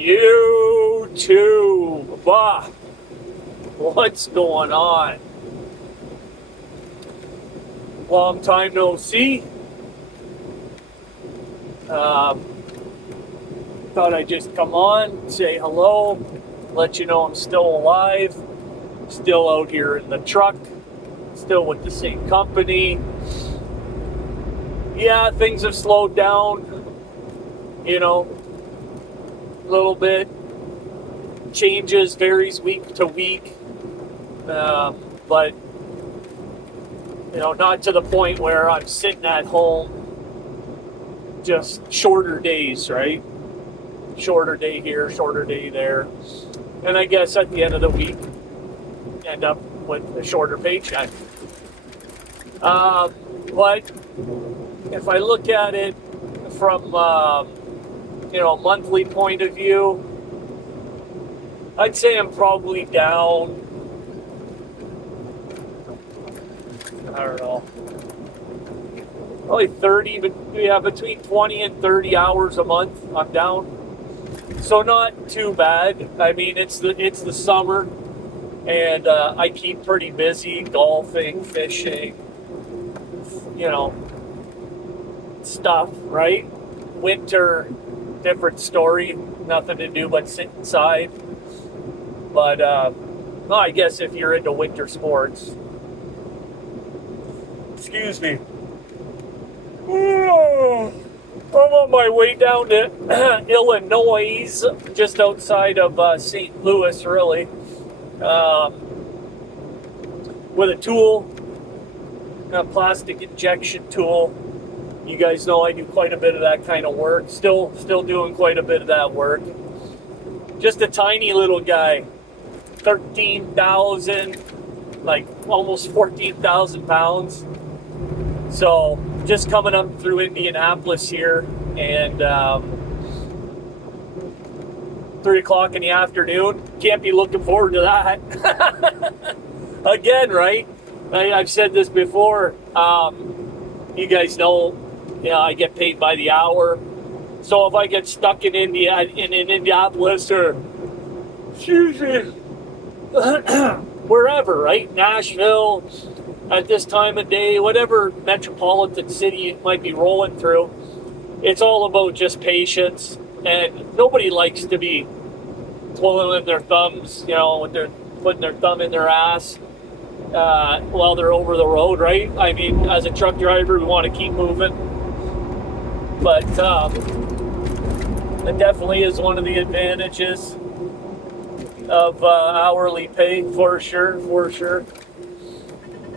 YouTube. What's going on? Long time no see. Thought I'd just come on, say hello, let you know I'm still alive, still out here in the truck, still with the same company. Yeah, things have slowed down, a little bit. Changes, varies week to week, but not to the point where I'm sitting at home. Just shorter days, right? Shorter day here, shorter day there, and I guess at the end of the week, end up with a shorter paycheck. But if I look at it from monthly point of view, I'd say I'm probably down, I don't know, probably 30, but yeah, between 20 and 30 hours a month I'm down. So not too bad. I mean, it's the summer, and I keep pretty busy, golfing, fishing, stuff, right? Winter, different story, nothing to do but sit inside. But I guess if you're into winter sports, excuse me. I'm on my way down to Illinois, just outside of St. Louis, really, with a tool, a plastic injection tool. You guys know I do quite a bit of that kind of work. Still doing quite a bit of that work. Just a tiny little guy, 13,000, like almost 14,000 pounds. So just coming up through Indianapolis here, and 3 o'clock in the afternoon. Can't be looking forward to that. Again, right? I've said this before. You guys know, I get paid by the hour. So if I get stuck in Indianapolis or, excuse me, wherever, right? Nashville, at this time of day, whatever metropolitan city it might be rolling through, it's all about just patience. And nobody likes to be twiddling their thumbs, when they're putting their thumb in their ass while they're over the road, right? I mean, as a truck driver, we want to keep moving. But it definitely is one of the advantages of hourly pay, for sure.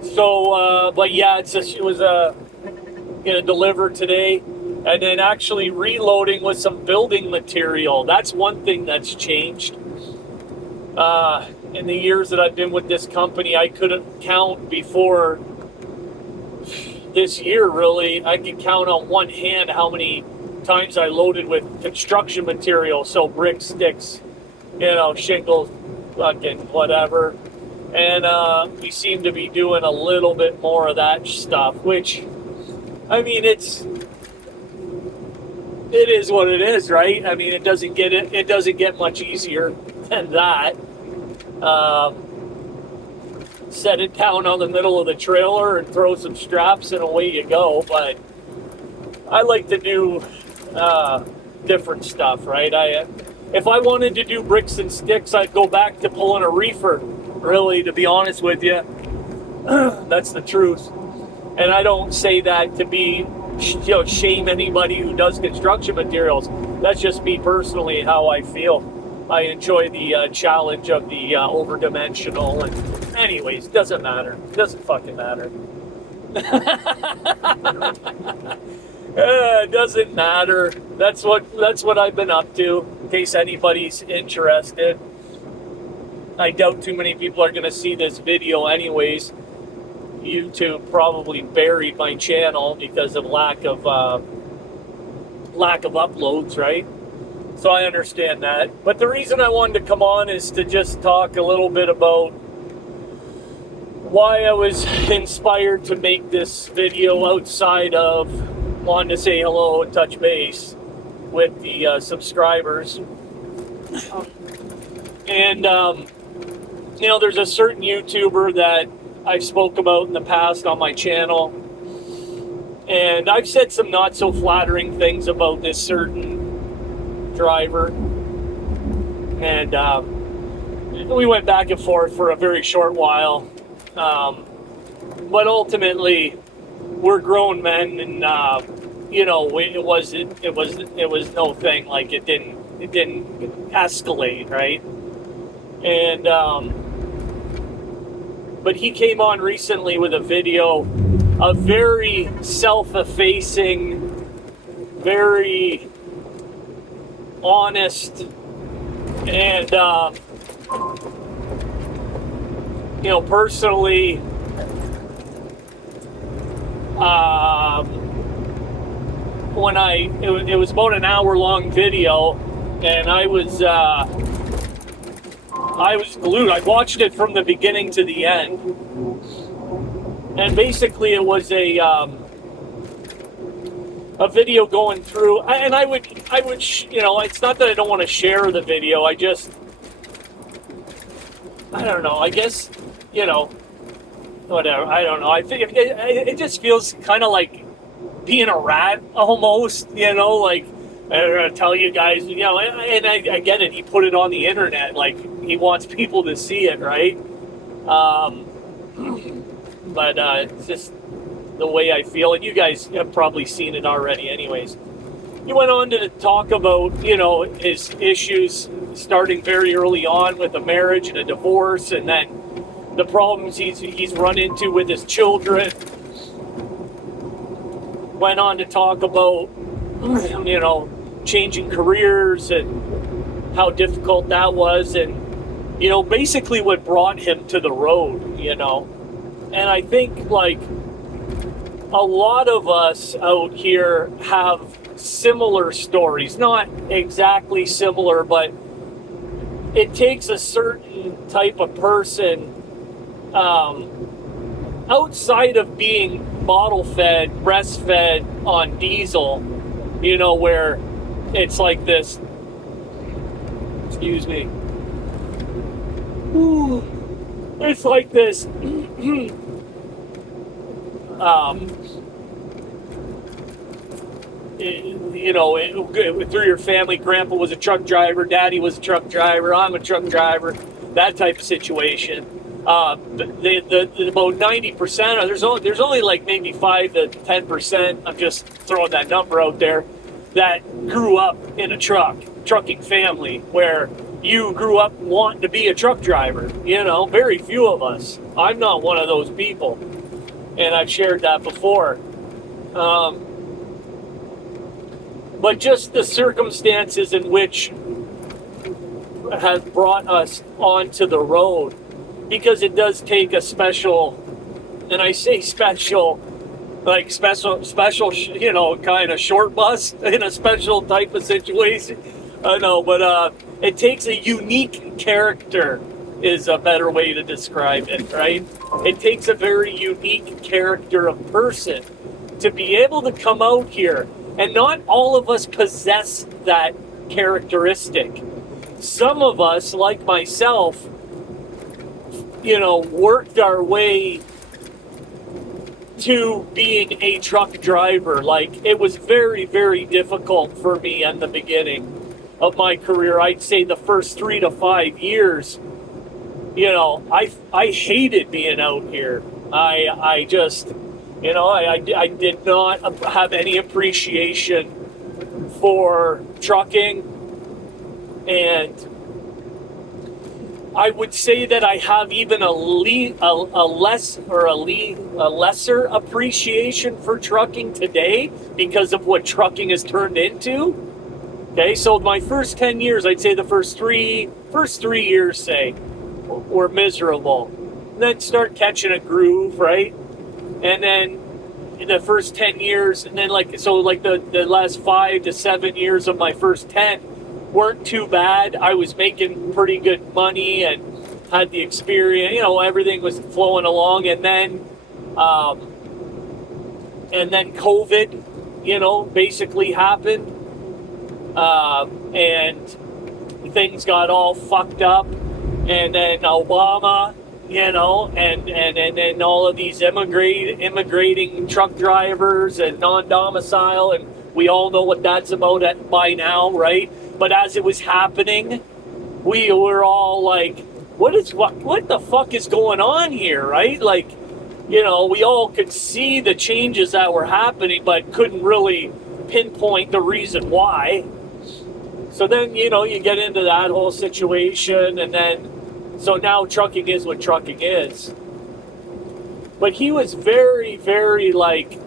So, but yeah, it was gonna deliver today, and then actually reloading with some building material. That's one thing that's changed. In the years that I've been with this company, I couldn't count before this year, really. I could count on one hand how many times I loaded with construction material, so bricks, sticks, shingles, fucking whatever. And we seem to be doing a little bit more of that stuff, which, I mean, it is what it is, right? I mean, it doesn't get much easier than that. Set it down on the middle of the trailer and throw some straps and away you go. But I like to do different stuff, right? If I wanted to do bricks and sticks, I'd go back to pulling a reefer. Really, to be honest with you, that's the truth. And I don't say that to be, shame anybody who does construction materials. That's just me personally, how I feel. I enjoy the challenge of the over-dimensional. And anyways, doesn't matter. Doesn't fucking matter. It doesn't matter. That's what I've been up to, in case anybody's interested. I doubt too many people are going to see this video anyways. YouTube probably buried my channel because of lack of uploads, right? So I understand that. But the reason I wanted to come on is to just talk a little bit about why I was inspired to make this video outside of wanting to say hello and touch base with the subscribers. And, there's a certain YouTuber that I've spoke about in the past on my channel. And I've said some not so flattering things about this certain driver. And we went back and forth for a very short while. But ultimately, we're grown men, and it was no thing. Like it didn't escalate, right? And but he came on recently with a video, a very self-effacing, very honest, and personally, when it was about an hour-long video, and I was glued. I watched it from the beginning to the end, and basically it was a video going through. And I would, it's not that I don't want to share the video. I don't know. I guess, whatever. I don't know. I think it just feels kind of like being a rat almost. Like, I'm gonna tell you guys, and I get it. He put it on the internet, like he wants people to see it, right? But it's just the way I feel, and you guys have probably seen it already, anyways. He went on to talk about, his issues starting very early on with a marriage and a divorce, and then the problems he's run into with his children. Went on to talk about, changing careers and how difficult that was, and basically what brought him to the road. And I think, like, a lot of us out here have similar stories, not exactly similar, but it takes a certain type of person outside of being bottle fed, breastfed on diesel, where it's like this, excuse me, it's like this, through your family, grandpa was a truck driver, daddy was a truck driver, I'm a truck driver, that type of situation. About 90%, there's only like maybe 5 to 10%, I'm just throwing that number out there, that grew up in a trucking family, where you grew up wanting to be a truck driver. Very few of us. I'm not one of those people, and I've shared that before. But just the circumstances in which have brought us onto the road, because it does take a special, and I say special, like special, kind of short bus in a special type of situation. I know, but it takes a unique character, is a better way to describe it, right? It takes a very unique character of person to be able to come out here, and not all of us possess that characteristic. Some of us, like myself, worked our way to being a truck driver. Like, it was very, very difficult for me in the beginning of my career. I'd say the first 3 to 5 years, I hated being out here. I just, I did not have any appreciation for trucking, and I would say that I have even a lesser appreciation for trucking today because of what trucking has turned into. Okay, so my first 10 years, I'd say the first three years, say, were miserable. And then start catching a groove, right? And then in the first 10 years, and then the last 5 to 7 years of my first 10 weren't too bad. I was making pretty good money and had the experience, everything was flowing along. And then COVID, basically happened. And things got all fucked up, and then Obama, and all of these immigrating truck drivers and non-domicile, and we all know what that's about by now, right? But as it was happening, we were all like, what the fuck is going on here, right? Like, we all could see the changes that were happening, but couldn't really pinpoint the reason why. So then, you get into that whole situation, and then, so now trucking is what trucking is. But he was very, very, like,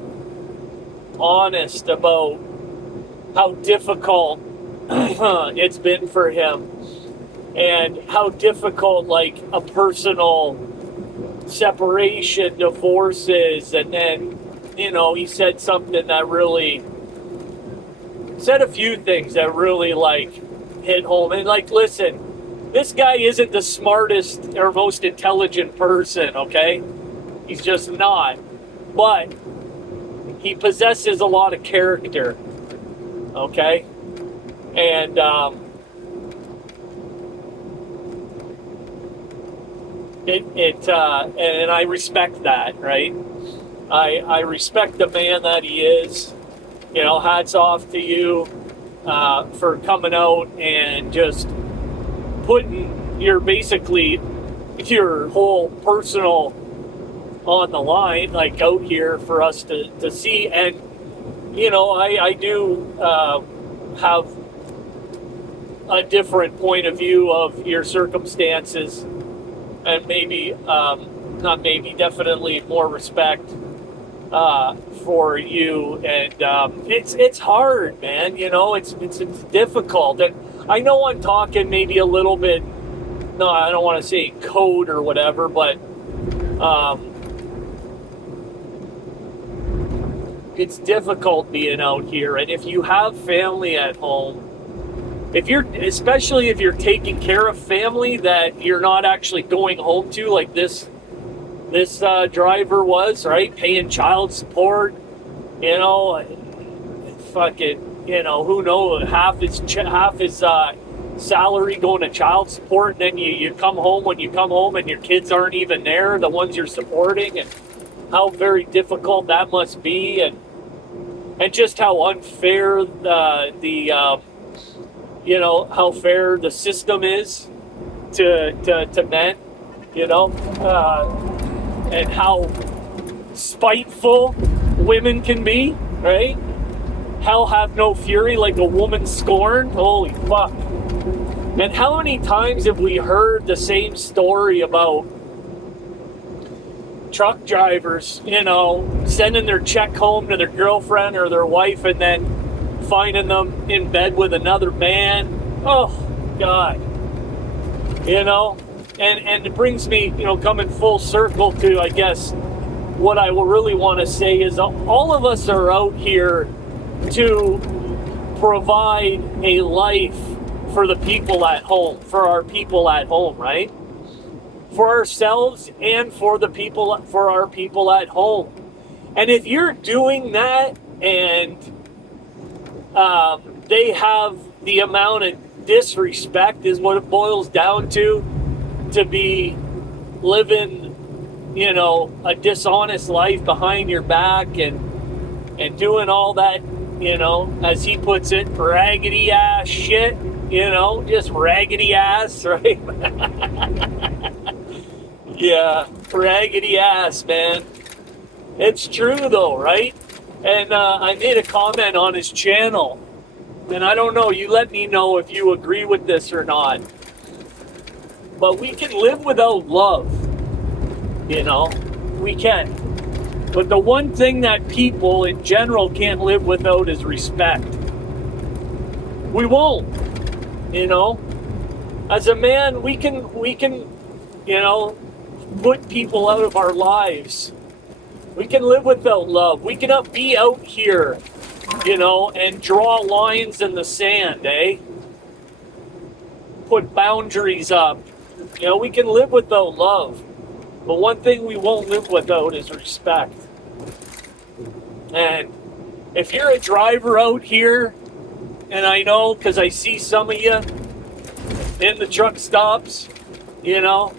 honest about how difficult it's been for him, and how difficult, like, a personal separation, divorce is. And then, he said something that really, said a few things that really, like, hit home. And, like, listen, this guy isn't the smartest or most intelligent person, okay? He's just not. But he possesses a lot of character, okay? And and I respect that, right? I respect the man that he is. Hats off to you for coming out and just putting your whole personal on the line, like, out here for us to see. And I do have a different point of view of your circumstances, and definitely more respect for you. And it's hard, man. It's difficult. And I know I'm talking maybe a little bit, no, I don't want to say code or whatever, but it's difficult being out here. And if you have family at home, especially if you're taking care of family that you're not actually going home to, like this driver was, right? Paying child support, fucking, who knows, half his salary going to child support, and then you come home, when you come home and your kids aren't even there, the ones you're supporting, and how very difficult that must be, and just how unfair how fair the system is to men, and how spiteful women can be, right? Hell have no fury like a woman scorned. Holy fuck. And how many times have we heard the same story about truck drivers, sending their check home to their girlfriend or their wife, and then finding them in bed with another man? Oh, God. And it brings me, coming full circle to, I guess, what I will really want to say is all of us are out here to provide a life for the people at home, for our people at home, right? For ourselves and for our people at home. And if you're doing that, and they have the amount of disrespect, is what it boils down to be living, a dishonest life behind your back, and doing all that, as he puts it, raggedy ass shit, just raggedy ass, right? Yeah, raggedy ass, man. It's true though, right? And I made a comment on his channel, and I don't know, you let me know if you agree with this or not. But we can live without love, we can. But the one thing that people in general can't live without is respect. We won't, As a man, we can, put people out of our lives. We can live without love. We cannot be out here, and draw lines in the sand, eh? Put boundaries up. We can live without love. But one thing we won't live without is respect. And if you're a driver out here, and I know because I see some of you, in the truck stops, you know.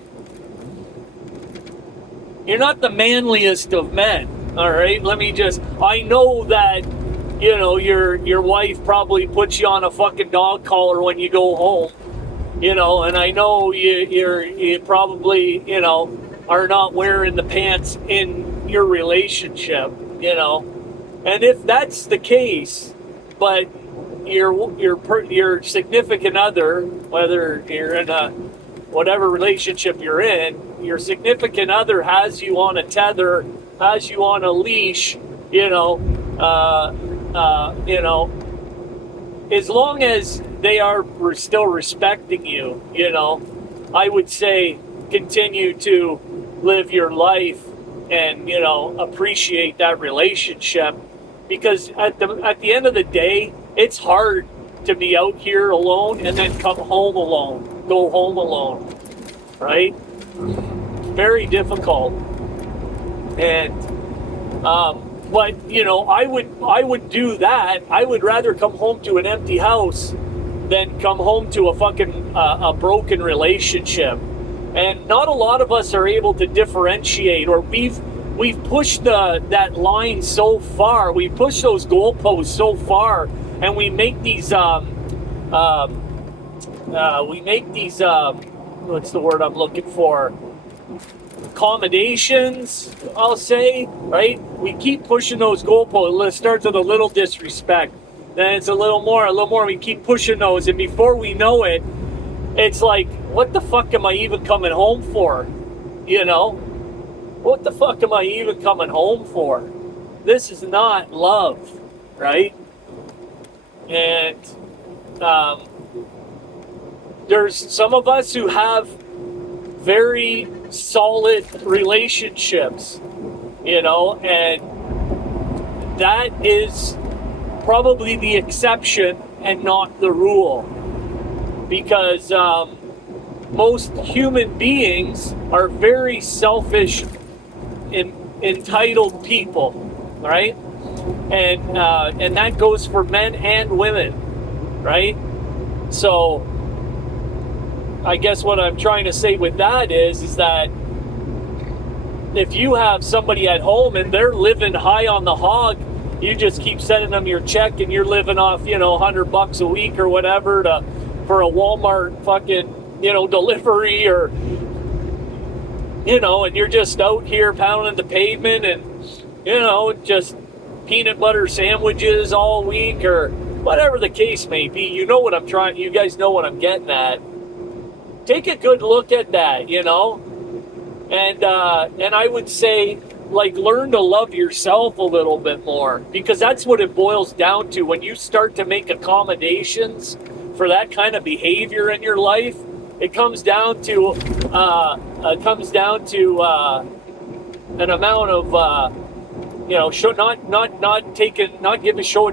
You're not the manliest of men, all right? I know that, you know, your wife probably puts you on a fucking dog collar when you go home, you know, and I know you probably, you know, are not wearing the pants in your relationship, you know. And if that's the case, but your significant other, whether you're in a whatever relationship you're in, your significant other has you on a tether, has you on a leash, you know, as long as they are still respecting you, you know, I would say continue to live your life and, you know, appreciate that relationship, because at the end of the day, it's hard to be out here alone and then come home alone, go home alone, right? Very difficult. And but you know, I would do that. I would rather come home to an empty house than come home to a fucking a broken relationship. And not a lot of us are able to differentiate, or we've pushed that line so far. We push those goalposts so far, and we make these what's the word I'm looking for? Accommodations, I'll say, right? We keep pushing those goalposts. It starts with a little disrespect, then it's a little more. We keep pushing those, and before we know it, it's like, what the fuck am I even coming home for? You know? What the fuck am I even coming home for? This is not love, right? And there's some of us who have very solid relationships, you know, and that is probably the exception and not the rule, because most human beings are very selfish, entitled people, right? And that goes for men and women, right? So I guess what I'm trying to say with that is that if you have somebody at home and they're living high on the hog, you just keep sending them your check and you're living off, you know, $100 a week or whatever for a Walmart fucking, you know, delivery, or, you know, and you're just out here pounding the pavement and, you know, just peanut butter sandwiches all week, or whatever the case may be. You guys know what I'm getting at. Take a good look at that, you know, and I would say, like, learn to love yourself a little bit more, because that's what it boils down to. When you start to make accommodations for that kind of behavior in your life, it comes down to an amount of you know, showing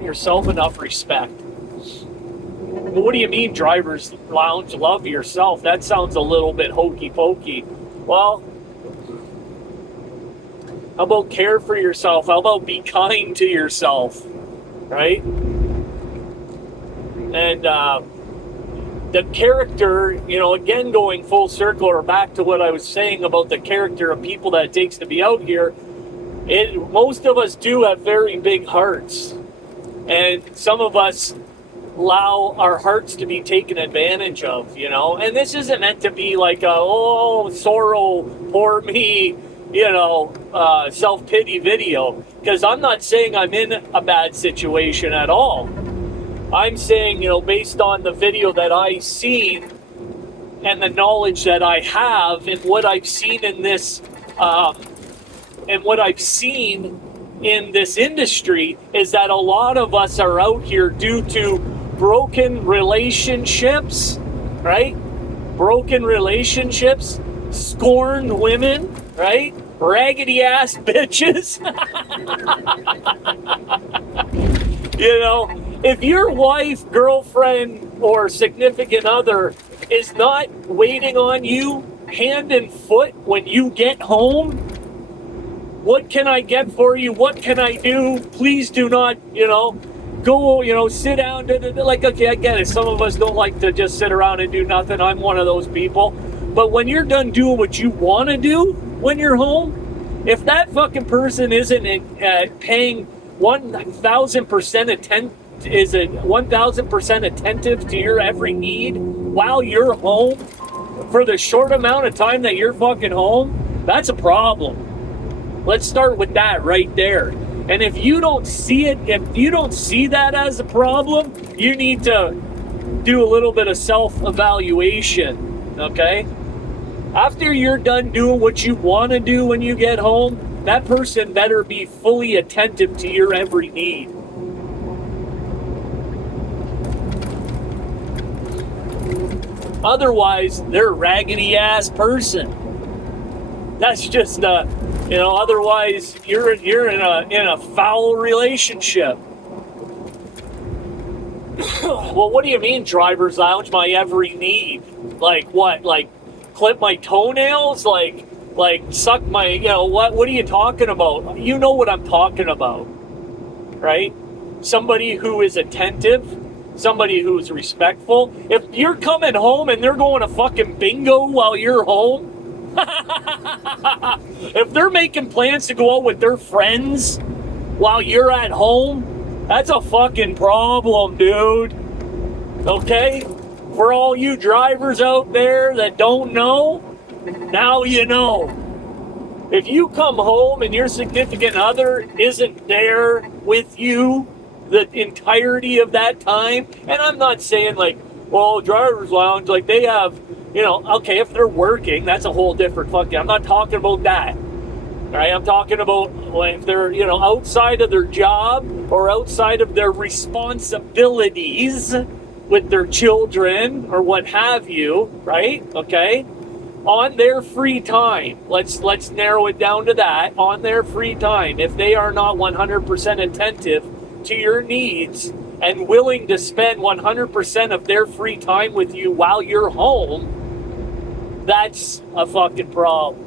yourself enough respect. But what do you mean, driver's lounge, love yourself? That sounds a little bit hokey pokey. Well, how about care for yourself? How about be kind to yourself, right? And the character, you know, again, going full circle, or back to what I was saying about the character of people that it takes to be out here, most of us do have very big hearts. And some of us allow our hearts to be taken advantage of, you know. And this isn't meant to be like sorrow, poor me, you know, self-pity video, because I'm not saying I'm in a bad situation at all. I'm saying, you know, based on the video that I've seen and the knowledge that I have, and what I've seen in this industry, is that a lot of us are out here due to broken relationships, right? Broken relationships, scorned women, right? Raggedy ass bitches. You know, if your wife, girlfriend, or significant other is not waiting on you hand and foot when you get home, what can I get for you? What can I do? Please do not, you know, go, sit down. Like, okay, I get it. Some of us don't like to just sit around and do nothing. I'm one of those people. But when you're done doing what you want to do when you're home, if that fucking person isn't paying 1,000% attentive to your every need while you're home for the short amount of time that you're fucking home, that's a problem. Let's start with that right there. And if you don't see it, if you don't see that as a problem, you need to do a little bit of self-evaluation, okay? After you're done doing what you want to do when you get home, that person better be fully attentive to your every need. Otherwise, they're a raggedy ass person. That's just otherwise you're in a foul relationship. Well, what do you mean driver's lounge? My every need? Like what? Like clip my toenails? Like suck my, what are you talking about? You know what I'm talking about, right? Somebody who is attentive, somebody who's respectful. If you're coming home and they're going to fucking bingo while you're home, if they're making plans to go out with their friends while you're at home, that's a fucking problem, dude. Okay? For all you drivers out there that don't know, now you know. If you come home and your significant other isn't there with you the entirety of that time, and I'm not saying like, well, driver's lounge, like they have, okay, if they're working, that's a whole different fucking, I'm not talking about that. Right? I'm talking about if they're, outside of their job or outside of their responsibilities with their children or what have you, right? Okay? On their free time, let's narrow it down to that. On their free time, if they are not 100% attentive to your needs and willing to spend 100% of their free time with you while you're home, that's a fucking problem.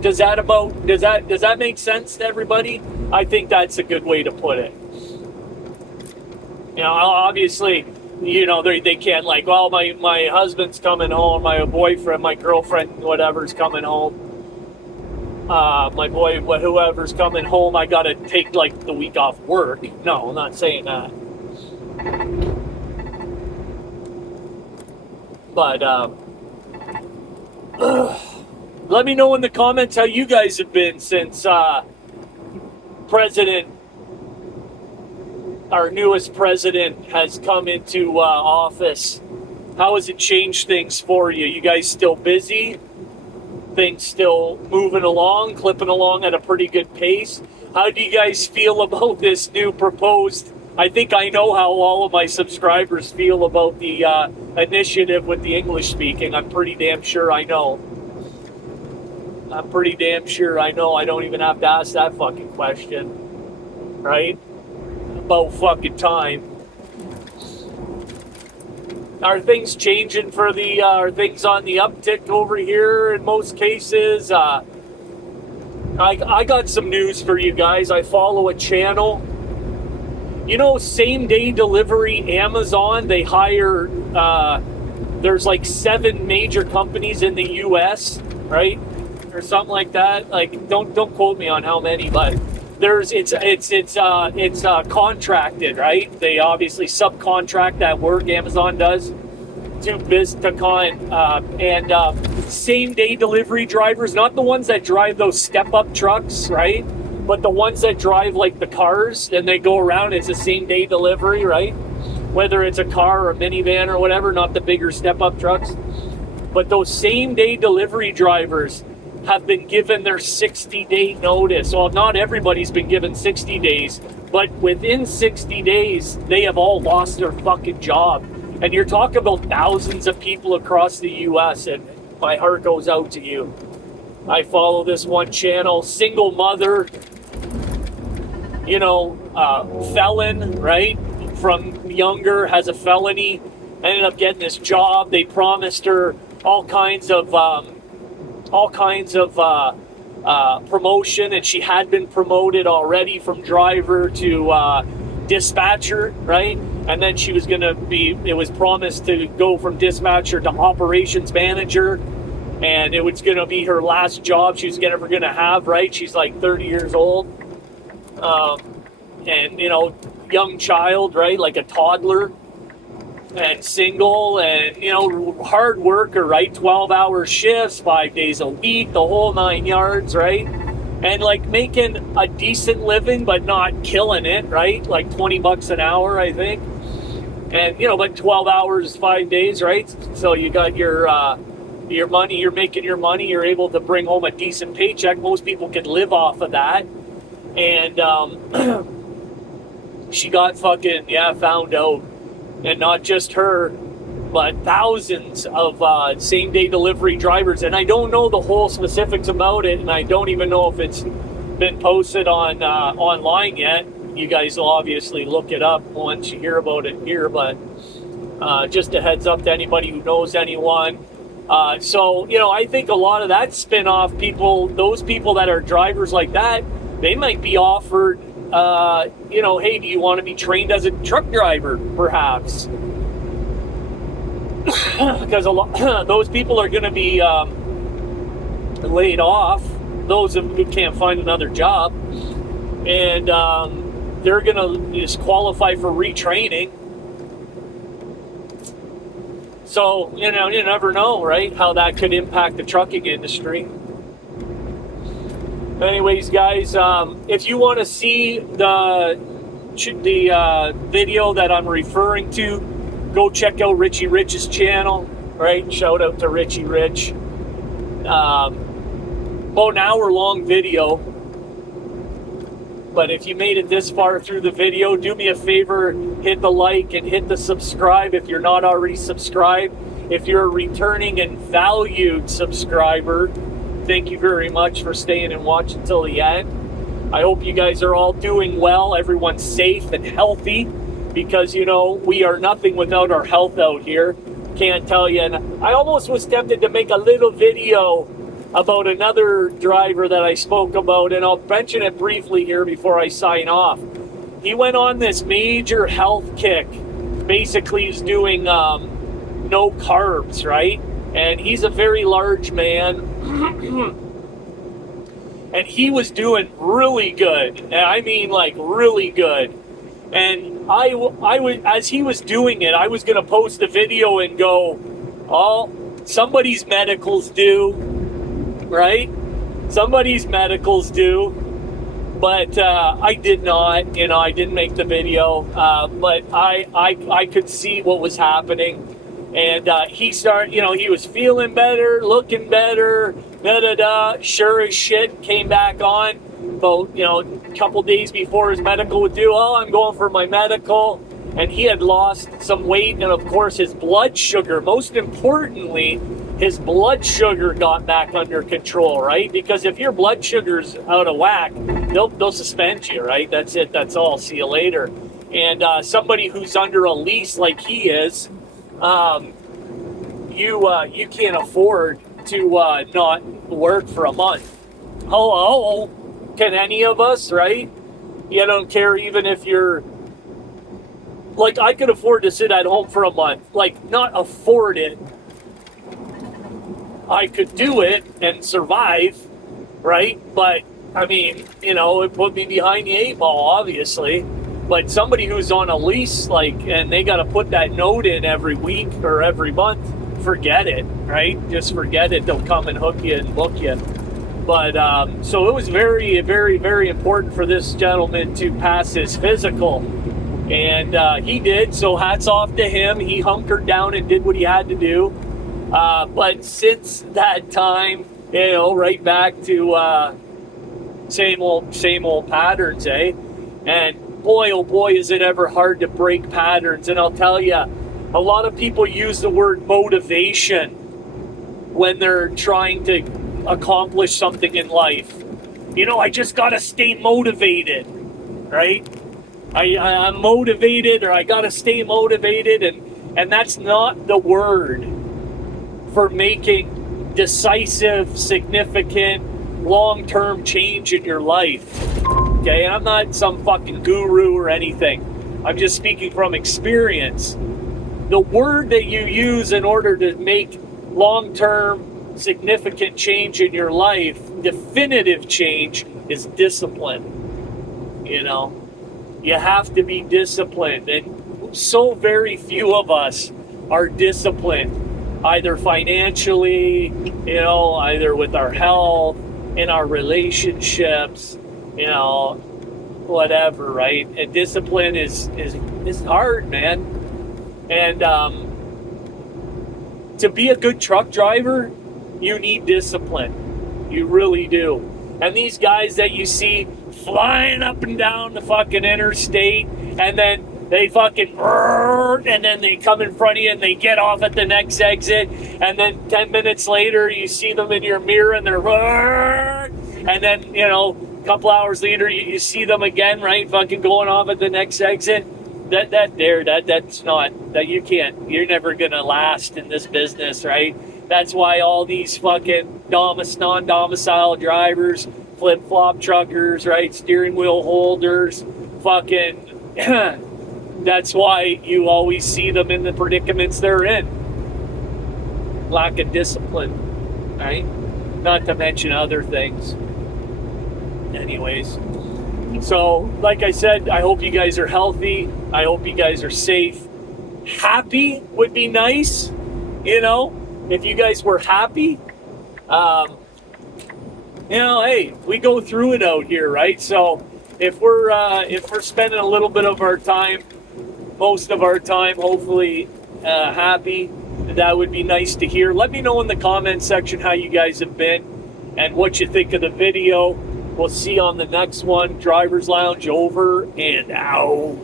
Does that make sense to everybody? I think that's a good way to put it. Obviously, they can't like, well, my husband's coming home, my boyfriend, my girlfriend, whatever's coming home. My boy, whoever's coming home, I gotta take like the week off work. No, I'm not saying that. But let me know in the comments how you guys have been since our newest president has come into office. How has it changed things for you? You guys still busy? Things still moving along, clipping along at a pretty good pace? How do you guys feel about this new proposed? I think I know how all of my subscribers feel about the initiative with the English speaking. I'm pretty damn sure I know. I don't even have to ask that fucking question. Right? About fucking time. Are things changing for are things on the uptick over here in most cases? I got some news for you guys. I follow a channel. Same day delivery, Amazon, they hire, there's like 7 major companies in the US, right? Or something like that. Like, don't quote me on how many, but it's contracted, right? They obviously subcontract that work, Amazon does, and same day delivery drivers, not the ones that drive those step-up trucks, right? But the ones that drive like the cars and they go around, it's a same day delivery, right? Whether it's a car or a minivan or whatever, not the bigger step-up trucks. But those same day delivery drivers have been given their 60-day notice. Well, not everybody's been given 60 days, but within 60 days, they have all lost their fucking job. And you're talking about thousands of people across the U.S., and my heart goes out to you. I follow this one channel, single mother, felon, right? From younger, has a felony, ended up getting this job. They promised her all kinds of promotion, and she had been promoted already from driver to dispatcher, right? And then she was going to be, it was promised to go from dispatcher to operations manager, and it was going to be her last job she was ever going to have, right? She's like 30 years old, and, you know, young child, right? Like a toddler, and single, and, you know, hard worker, right? 12-hour shifts, 5 days a week, the whole 9 yards, right? And like making a decent living, but not killing it, right? Like $20 an hour, I think. And, you know, but 12 hours, 5 days, right? So you got your money, you're making your money, you're able to bring home a decent paycheck. Most people can live off of that. And she got fucking, found out. And not just her, but thousands of same-day delivery drivers. And I don't know the whole specifics about it, and I don't even know if it's been posted on online yet. You guys will obviously look it up once you hear about it here, but just a heads up to anybody who knows anyone. So, you know, I think a lot of that spin-off people, those people that are drivers like that, they might be offered, you know, hey, do you want to be trained as a truck driver, perhaps? Because those people are going to be laid off, those who can't find another job, and they're going to just qualify for retraining. So, you know, you never know, right, how that could impact the trucking industry. Anyways, guys, if you want to see the video that I'm referring to, go check out Richie Rich's channel, right? Shout out to Richie Rich. About an hour-long video. But if you made it this far through the video, do me a favor, hit the like and hit the subscribe if you're not already subscribed. If you're a returning and valued subscriber, thank you very much for staying and watching till the end. I hope you guys are all doing well. Everyone's safe and healthy, because, you know, we are nothing without our health out here. Can't tell you. And I almost was tempted to make a little video about another driver that I spoke about, and I'll mention it briefly here before I sign off. He went on this major health kick. Basically, he's doing no carbs, right? And he's a very large man. And he was doing really good. And I mean, like, really good. And I was, as he was doing it, I was going to post a video and go, oh, somebody's medicals due, right? Somebody's medicals due. But I did not, you know, I didn't make the video. But I could see what was happening. And he started, you know, he was feeling better, looking better, Sure as shit, came back on about, you know, a couple days before his medical would due. Oh, I'm going for my medical. And he had lost some weight, and of course his blood sugar, most importantly, his blood sugar got back under control, right? Because if your blood sugar's out of whack, they'll suspend you, right? That's it, that's all, see you later. And somebody who's under a lease like he is, you can't afford to not work for a month. Hello, can any of us, right? You don't care even if you're, like, I could afford to sit at home for a month. Like, not afford it. I could do it and survive, right? But, I mean, you know, it put me behind the eight ball, obviously. But somebody who's on a lease, like, and they got to put that note in every week or every month, forget it, right? Just forget it. They'll come and hook you and book you. But, so it was very, very, very important for this gentleman to pass his physical. And he did, so hats off to him. He hunkered down and did what he had to do. But since that time, you know, right back to same old patterns, eh? And boy, oh boy, is it ever hard to break patterns. And I'll tell you, a lot of people use the word motivation when they're trying to accomplish something in life. You know, I just got to stay motivated, right? I'm motivated, or I got to stay motivated. And that's not the word for making decisive, significant, long-term change in your life. Okay, I'm not some fucking guru or anything. I'm just speaking from experience. The word that you use in order to make long-term significant change in your life, definitive change, is discipline. You know, you have to be disciplined, and so very few of us are disciplined, either financially, you know, either with our health, in our relationships, you know, whatever, right? And discipline is hard, man. And to be a good truck driver, you need discipline. You really do. And these guys that you see flying up and down the fucking interstate, and then they fucking, and then they come in front of you and they get off at the next exit, and then 10 minutes later you see them in your mirror and they're, and then, you know, a couple hours later you see them again, right, fucking going off at the next exit. That's not, that you can't, you're never gonna last in this business, right? That's why all these fucking non-domicile drivers, flip-flop truckers, right, steering wheel holders, fucking, that's why you always see them in the predicaments they're in. Lack of discipline, right? Not to mention other things. Anyways, so like I said, I hope you guys are healthy. I hope you guys are safe. Happy would be nice, you know, if you guys were happy. You know, hey, we go through it out here, right? So if we're spending a little bit of our time, most of our time, hopefully happy, that would be nice to hear. Let me know in the comment section how you guys have been and what you think of the video. We'll see you on the next one. Driver's Lounge over and out.